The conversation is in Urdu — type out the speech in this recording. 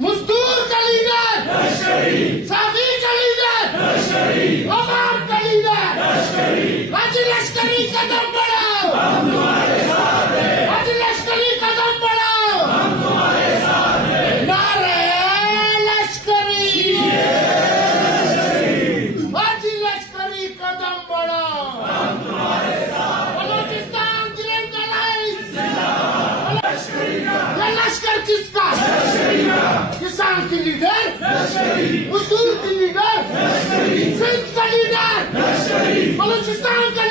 مزدور کا لیڈر، صحافی کا لیڈر، عوام کا لیڈر، حاجی لشکری قدم بڑھاؤ، حاجی لشکری قدم بڑھاؤ، نعرے لشکری، حاجی لشکری قدم بڑھاؤ، بلوچستان گرینڈ لائن، یہ لشکر کس کا؟ کسان کی لیڈر، مزدور کی لیڈر، سندھ کا لیڈر، بلوچستان کا